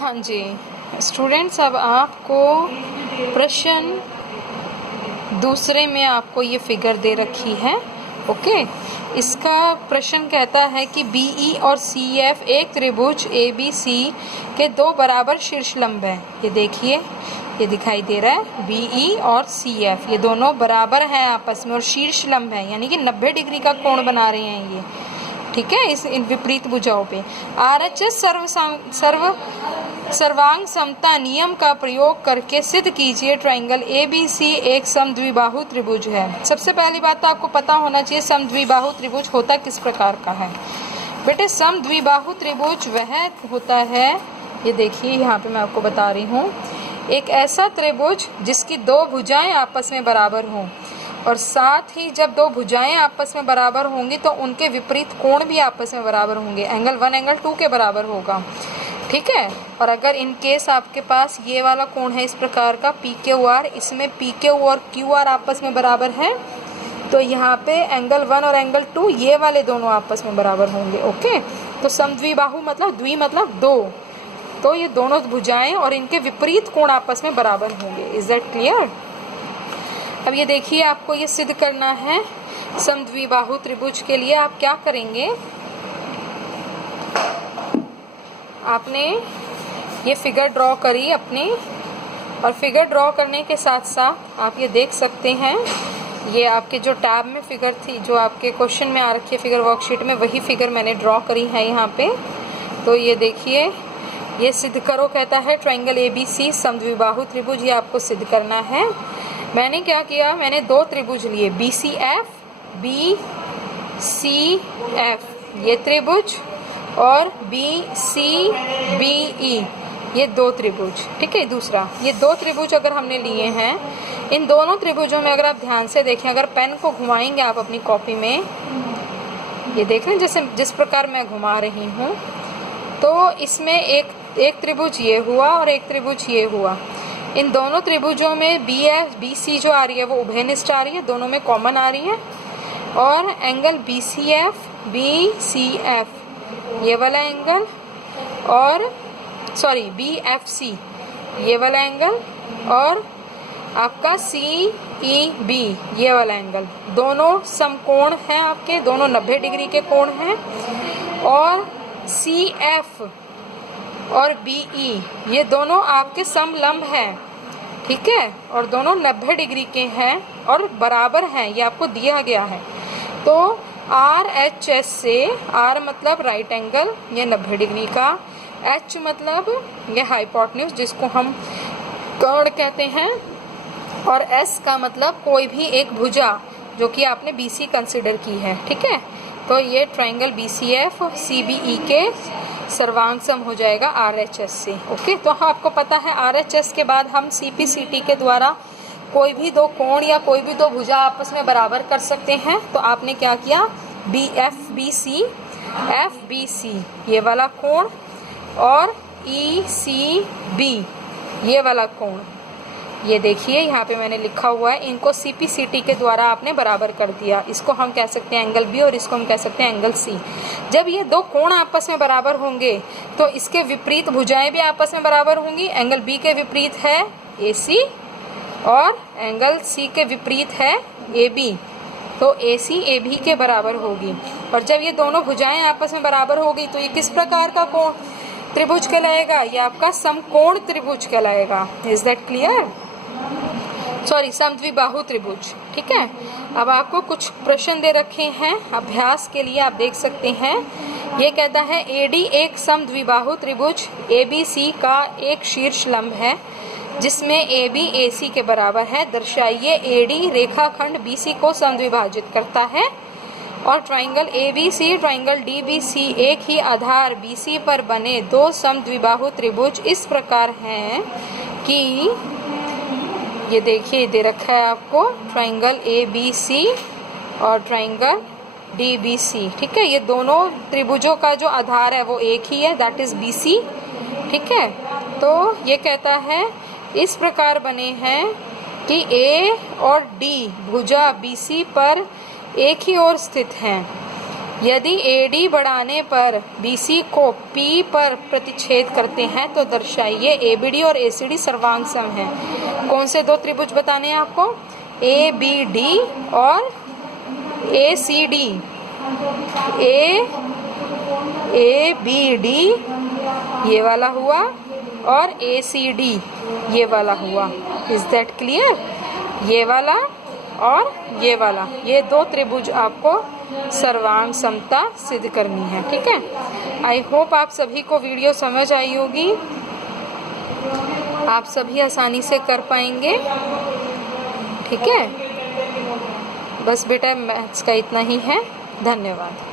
हाँ जी स्टूडेंट्स, अब आपको प्रश्न दूसरे में आपको ये फिगर दे रखी है। ओके, इसका प्रश्न कहता है कि BE और CF एक त्रिभुज ABC के दो बराबर शीर्षलंब हैं। ये देखिए, ये दिखाई दे रहा है BE और CF, ये दोनों बराबर हैं आपस में और शीर्षलंब हैं, यानी कि 90 डिग्री का कोण बना रहे हैं ये। ठीक है, इस इन विपरीत भुजाओं पे RHS सर्वांग समता नियम का प्रयोग करके सिद्ध कीजिए ट्राइंगल ABC एक समद्विबाहु त्रिभुज है। सबसे पहली बात तो आपको पता होना चाहिए समद्विबाहु त्रिभुज होता किस प्रकार का है। बेटे, समद्विबाहु त्रिभुज वह होता है, ये देखिए यहाँ पे मैं आपको बता रही हूँ, एक ऐसा त्रिभुज जिसकी दो भुजाएं आपस में बराबर हों और साथ ही जब दो भुजाएं आपस में बराबर होंगी तो उनके विपरीत कोण भी आपस में बराबर होंगे। एंगल 1 एंगल 2 के बराबर होगा। ठीक है, और अगर इन केस आपके पास ये वाला कोण है इस प्रकार का PQR, इसमें PQ और QR आपस में बराबर है तो यहाँ पे एंगल 1 और एंगल 2 ये वाले दोनों आपस में बराबर होंगे। ओके, तो समद्विबाहु मतलब द्वि मतलब दो, तो ये दोनों भुजाएं और इनके विपरीत कोण आपस में बराबर होंगे। Is that clear? अब ये देखिए, आपको ये सिद्ध करना है समद्विबाहु त्रिभुज के लिए आप क्या करेंगे, आपने ये फिगर ड्रॉ करी अपनी, और फिगर ड्रॉ करने के साथ साथ आप ये देख सकते हैं, ये आपके जो टैब में फिगर थी जो आपके क्वेश्चन में आ रखी है फिगर वर्कशीट में, वही फिगर मैंने ड्रॉ करी है यहाँ पे। तो ये देखिए, ये सिद्ध करो कहता है ट्राइंगल ABC समद्विबाहु त्रिभुज, ये आपको सिद्ध करना है। मैंने क्या किया, मैंने दो त्रिभुज लिए BCF BCF ये त्रिभुज और BCBE ये दो त्रिभुज। ठीक है, दूसरा ये दो त्रिभुज अगर हमने लिए हैं, इन दोनों त्रिभुजों में अगर आप ध्यान से देखें, अगर पेन को घुमाएंगे आप अपनी कॉपी में, ये देख रहे हैं जैसे जिस प्रकार मैं घुमा रही हूँ, तो इसमें एक त्रिभुज ये हुआ और एक त्रिभुज ये हुआ। इन दोनों त्रिभुजों में BC जो आ रही है वो उभयनिष्ठ आ रही है, दोनों में कॉमन आ रही है, और एंगल BCF BCF ये वाला एंगल और BFC ये वाला एंगल और आपका CEB ये वाला एंगल, दोनों समकोण हैं आपके, दोनों 90 डिग्री के कोण हैं, और CF और BE ये दोनों आपके समलंब हैं। ठीक है, और दोनों 90 डिग्री के हैं और बराबर हैं, ये आपको दिया गया है। तो RHS से, R मतलब राइट एंगल ये 90 डिग्री का, H मतलब ये हाइपोटेन्यूज जिसको हम कर्ण कहते हैं, और S का मतलब कोई भी एक भुजा जो कि आपने BC कंसिडर की है। ठीक है, तो ये ट्राइंगल BCF और CBE के सर्वांग सम हो जाएगा RHS से। ओके, तो आपको पता है RHS के बाद हम CPCT के द्वारा कोई भी दो कोण या कोई भी दो भुजा आपस में बराबर कर सकते हैं। तो आपने क्या किया, FBC ये वाला कोण और ECB ये वाला कोण, ये देखिए यहाँ पे मैंने लिखा हुआ है, इनको CPCT के द्वारा आपने बराबर कर दिया। इसको हम कह सकते हैं एंगल B और इसको हम कह सकते हैं एंगल C। जब ये दो कोण आपस में बराबर होंगे तो इसके विपरीत भुजाएं भी आपस में बराबर होंगी। एंगल B के विपरीत है AC और एंगल C के विपरीत है AB, तो AC AB के बराबर होगी। और जब ये दोनों भुजाएं आपस में बराबर होगी तो ये किस प्रकार का कोण त्रिभुज कहलाएगा, ये आपका समकोण त्रिभुज कहलाएगा। Is that clear? समद्विबाहु त्रिभुज। ठीक है, अब आपको कुछ प्रश्न दे रखे हैं अभ्यास के लिए, आप देख सकते हैं। ये कहता है AD एक समद्विबाहु त्रिभुज ABC का एक शीर्ष लंब है जिसमें AB AC के बराबर है। दर्शाइए AD रेखाखंड BC को समद्विभाजित करता है और ट्राइंगल ABC ट्राइंगल DBC एक ही आधार BC पर बने दो समद्विबाहु त्रिभुज इस प्रकार हैं कि, ये देखिए दे रखा है आपको ट्राइंगल ABC और ट्राइंगल DBC। ठीक है, ये दोनों त्रिभुजों का जो आधार है वो एक ही है, दैट इज BC। ठीक है, तो ये कहता है इस प्रकार बने हैं कि A और D भुजा BC पर एक ही ओर स्थित हैं। यदि AD बढ़ाने पर BC को P पर प्रतिच्छेद करते हैं तो दर्शाइए ABD और ACD सर्वांग सम है। कौन से दो त्रिभुज बताने हैं आपको? ABD और ACD। ABD ये वाला हुआ और ACD ये वाला हुआ। Is that clear? ये वाला और ये वाला, ये दो त्रिभुज आपको सर्वांग समता सिद्ध करनी है। ठीक है, आई होप आप सभी को वीडियो समझ आई होगी, आप सभी आसानी से कर पाएंगे। ठीक है, बस बेटा मैथ्स का इतना ही है। धन्यवाद।